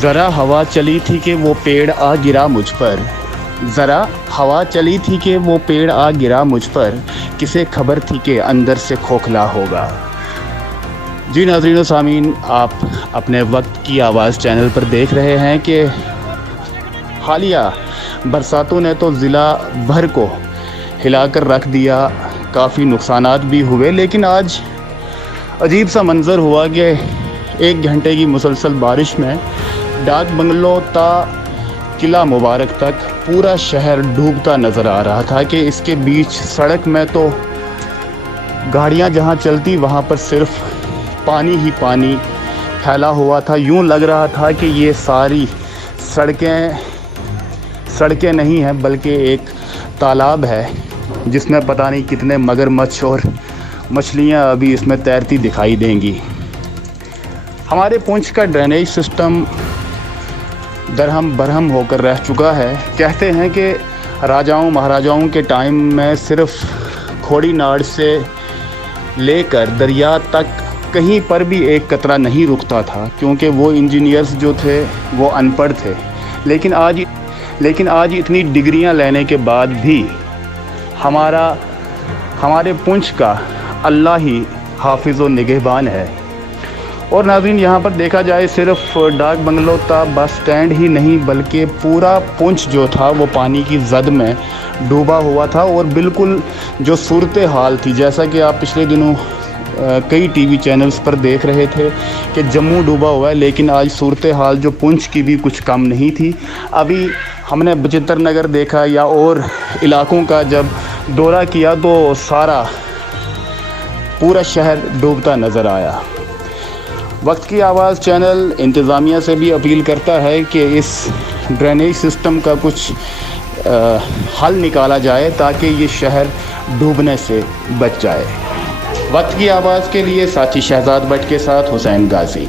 ज़रा हवा चली थी कि वो पेड़ आ गिरा मुझ पर। ज़रा हवा चली थी कि वो पेड़ आ गिरा मुझ पर। किसे खबर थी कि अंदर से खोखला होगा। जी नाज़रीन व सामीन, आप अपने वक्त की आवाज़ चैनल पर देख रहे हैं कि हालिया बरसातों ने तो ज़िला भर को हिलाकर रख दिया। काफ़ी नुकसानात भी हुए, लेकिन आज अजीब सा मंज़र हुआ कि 1 घंटे की मुसलसल बारिश में डाक बंगलो ता किला मुबारक तक पूरा शहर डूबता नज़र आ रहा था कि इसके बीच सड़क में तो गाड़ियां जहां चलती वहां पर सिर्फ पानी ही पानी फैला हुआ था। यूं लग रहा था कि ये सारी सड़कें नहीं हैं, बल्कि एक तालाब है जिसमें पता नहीं कितने मगरमच्छ और मछलियां अभी इसमें तैरती दिखाई देंगी। हमारे पुंछ का ड्रेनेज सिस्टम दरहम बरहम होकर रह चुका है। कहते हैं कि राजाओं महाराजाओं के टाइम में सिर्फ खोड़ी नाड़ से लेकर दरिया तक कहीं पर भी एक कतरा नहीं रुकता था, क्योंकि वो इंजीनियर्स जो थे वो अनपढ़ थे। लेकिन आज इतनी डिग्रियां लेने के बाद भी हमारे पुंछ का अल्लाह ही हाफिज़ व निगहबान है। और नाज़रीन, यहाँ पर देखा जाए सिर्फ डाक बंगलो था बस स्टैंड ही नहीं, बल्कि पूरा पुंछ जो था वो पानी की जद में डूबा हुआ था। और बिल्कुल जो सूरत हाल थी, जैसा कि आप पिछले दिनों कई टीवी चैनल्स पर देख रहे थे कि जम्मू डूबा हुआ है, लेकिन आज सूरत हाल जो पुंछ की भी कुछ कम नहीं थी। अभी हमने बचित्र नगर देखा या और इलाकों का जब दौरा किया तो सारा पूरा शहर डूबता नज़र आया। वक्त की आवाज़ चैनल इंतज़ामिया से भी अपील करता है कि इस ड्रेनेज सिस्टम का कुछ हल निकाला जाए ताकि ये शहर डूबने से बच जाए। वक्त की आवाज़ के लिए साथी शहजाद भट्ट के साथ हुसैन गाजी।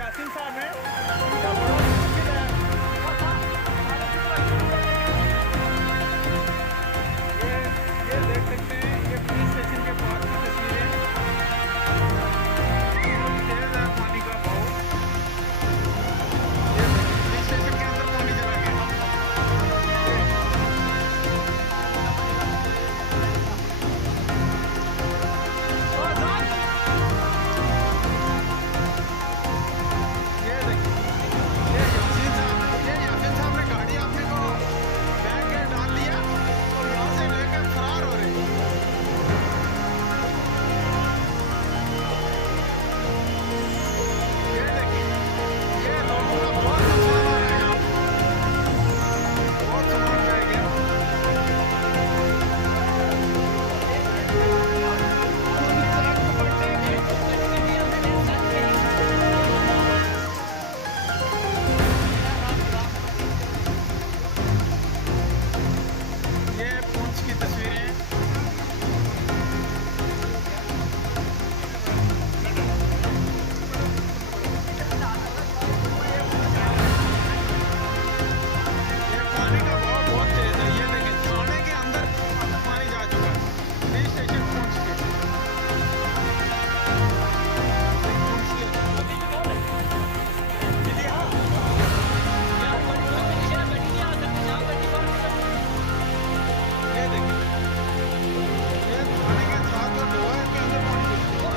यासिन साहब हैं, इनका बड़ा मुश्किल है। ये देख सकते हैं, ये पुलिस स्टेशन के पास की तस्वीरें। बहुत तेज है पानी का बहाव। ये पुलिस स्टेशन के अंदर पानी चला गया। ये देखिए, ये यासिन साहब ने गाड़ी अपने को बैग में डाल लिया और यहाँ से लेकर फरार हो रहे हैं। ये देखिए, ये लोगों का बहुत नुकसान हो रहा है यहाँ पे। बहुत सामान बह गया। ये पुंछ की तस्वीरें। ये पानी का बहाव बहुत तेज है। ये देखिए, थाने के अंदर पानी जा चुका है। पुलिस स्टेशन पुंछ के। ये देखिए, ये थाने के साथ जो ढोआ है, इसके अंदर पानी घुस गया।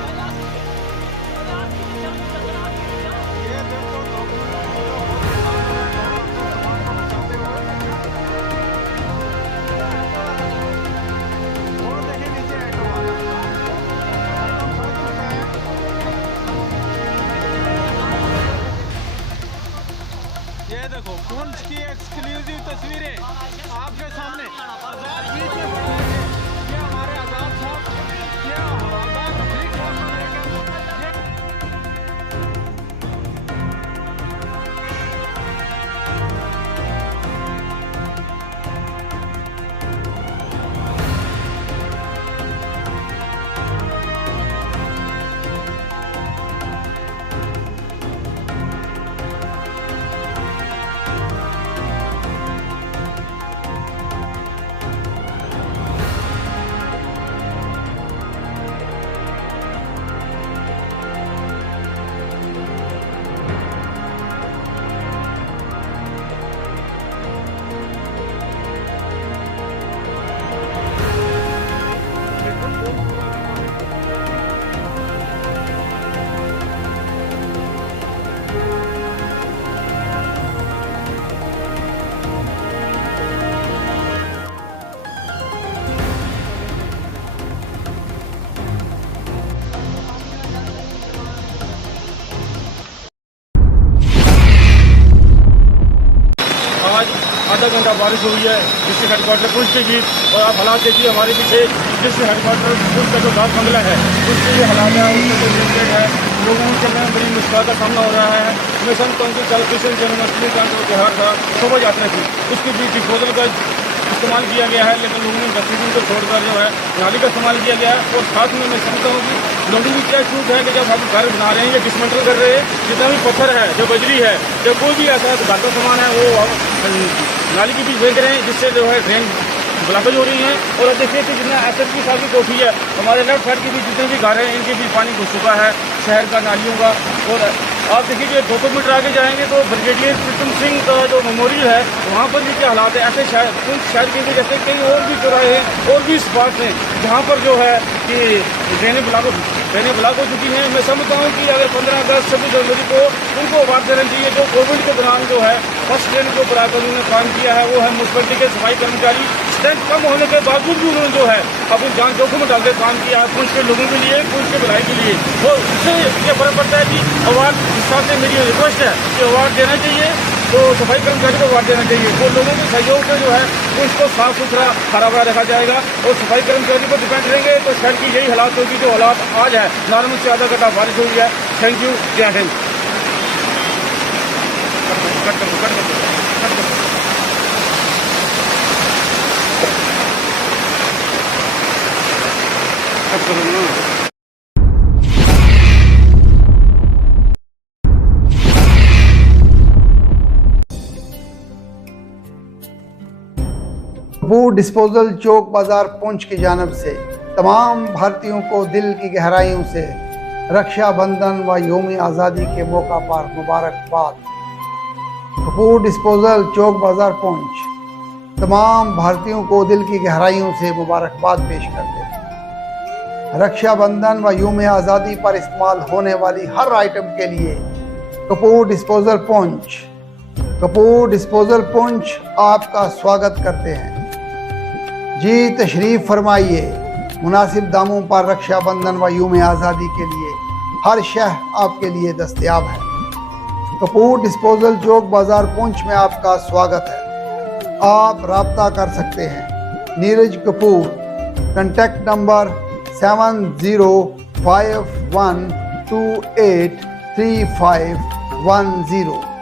ये देखो, लोगों का बहुत नुकसान हो रहा है। लोग अपने सामान को बचाते हुए। वो देखिए, नीचे आइटम आ रहा है। आइटम फंस चुका है। ये देखो, पुंछ की एक्सक्लूसिव तस्वीरें आपके सामने। आजाद बीच में पड़ रहे थे। ये हमारे आजाद साहब, ये आजाद रफीक साहब को लेकर ये आज आधा घंटा बारिश हुई है डिस्ट्रिक्ट हेडक्वार्टर पुलिस के बीच। और आप हालात देखिए, हमारे पीछे डिस्ट्रिक्ट हेडक्वार्टर पुलिस का जो डाक बंगला है, उसके ये हालात है, उसमें कोई लिमिटेड है। लोगों को चलने में बड़ी मुश्किल का सामना हो रहा है। मैं समझता हूँ कि कल कृष्ण जन्माष्टमी का जो त्यौहार था, शोभा यात्रा थी, उसके बीच डिस्पोजल का इस्तेमाल किया गया है, लेकिन लोगों ने डस्टबिन को छोड़कर जो है नाली का इस्तेमाल किया गया है। और साथ में मैं समझता हूँ कि लोगों की क्या छूट है कि जब हम घर बना रहे हैं या डिसमेंटल कर रहे हैं, जितना भी पत्थर है, जो बजरी है, या कोई भी ऐसा घर का सामान है, वो हम नाली के बीच फेंक रहे हैं, जिससे जो है ड्रेन ब्लॉकेज हो रही है। और अब देखिए कि जितना SSP साहब की कोठी है, हमारे लेफ्ट साइड के भी जितने भी घर हैं, इनके भी पानी घुस चुका है, शहर का, नालियों का। और आप देखिए कि 200 मीटर आगे जाएंगे तो ब्रिगेडियर प्रीतम सिंह का जो मेमोरियल है, वहाँ पर भी क्या हालात है। ऐसे शहर के भी जैसे कई और भी चौराहे हैं और भी स्पॉट हैं जहाँ पर जो है कि ड्रेनें ब्लॉक हो चुकी हैं। मैं समझता हूँ कि अगर 15 अगस्त 26 जनवरी को उनको अवार्ड देना चाहिए। जो कोविड के दौरान जो है फर्स्ट ट्रेन के ऊपर आकर उन्होंने काम किया है, वो है म्यूनसिपलिटी के सफाई कर्मचारी। स्ट्रेंथ कम होने के बावजूद भी उन्होंने जो है अपनी जान जोखिम में डालकर काम किया है पुलिस के लोगों के लिए, पुलिस के भलाई के लिए। और उससे ये फर्क पड़ता है कि अवार्ड, इस हिसाब से मेरी रिक्वेस्ट है कि अवार्ड देना चाहिए, तो सफाई कर्मचारी को अवार्ड देना चाहिए। वो लोगों के सहयोग से जो है उसको साफ सुथरा हरा भरा रखा जाएगा। और सफाई कर्मचारी पर डिपेंड रहेंगे तो शहर की यही हालात होगी जो हालात आज है। नॉर्मल से आधा घंटा बारिश हुई है। थैंक यू, जय हिंद। कपूर डिस्पोजल चौक बाजार पुंछ की जानब से तमाम भारतीयों को दिल की गहराइयों से रक्षाबंधन व यौम आज़ादी के मौका पर मुबारकबाद। कपूर डिस्पोजल चौक बाजार पुंछ तमाम भारतीयों को दिल की गहराइयों से मुबारकबाद पेश करते हैं। रक्षाबंधन व यौम आज़ादी पर इस्तेमाल होने वाली हर आइटम के लिए कपूर डिस्पोजल पुंछ आपका स्वागत करते हैं। जी तशरीफ़ फरमाइए। मुनासिब दामों पर रक्षाबंधन व यौम आज़ादी के लिए हर शह आपके लिए दस्तयाब है। कपूर डिस्पोजल चौक बाजार पुंछ में आपका स्वागत है। आप राब्ता कर सकते हैं। Neeraj Kapoor, contact number 7051283510।